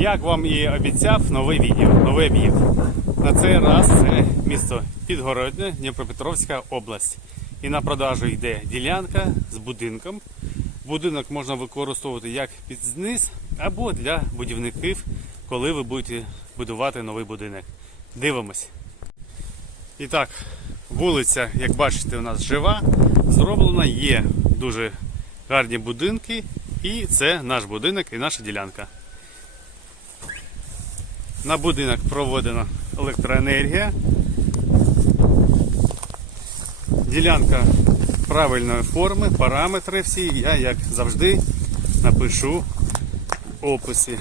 Як вам і обіцяв, нове відео, новий об'єкт. На цей раз це місто Підгородне, Дніпропетровська область. І на продажу йде ділянка з будинком. Будинок можна використовувати як під зниз або для будівників, коли ви будете будувати новий будинок. Дивимось. І так, вулиця, як бачите, у нас жива, зроблена, є дуже гарні будинки, і це наш будинок і наша ділянка. На будинок проведена електроенергія. Ділянка правильної форми, параметри всі. Я, як завжди, напишу в описі.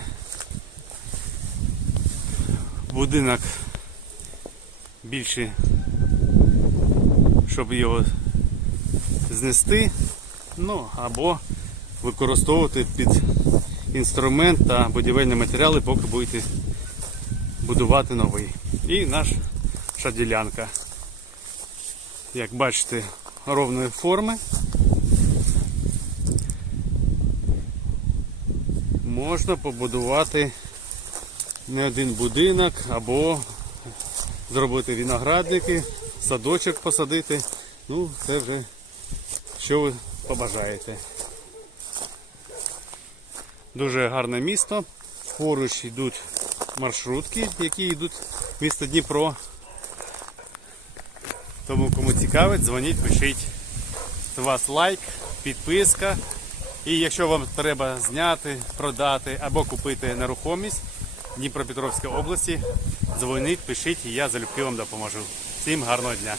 Будинок більше, щоб його знести, ну або використовувати під інструмент та будівельні матеріали, поки будете будувати новий. І наша ділянка. Як бачите, ровної форми. Можна побудувати не один будинок або зробити виноградники, садочок посадити. Ну, це вже що ви побажаєте. Дуже гарне місто. Поруч йдуть маршрутки, які йдуть в місто Дніпро. Тому кому цікавить, дзвоніть, пишіть. У вас лайк, підписка. І якщо вам треба зняти, продати або купити нерухомість в Дніпропетровській області, дзвоніть, пишіть і я залюбки вам допоможу. Всім гарного дня!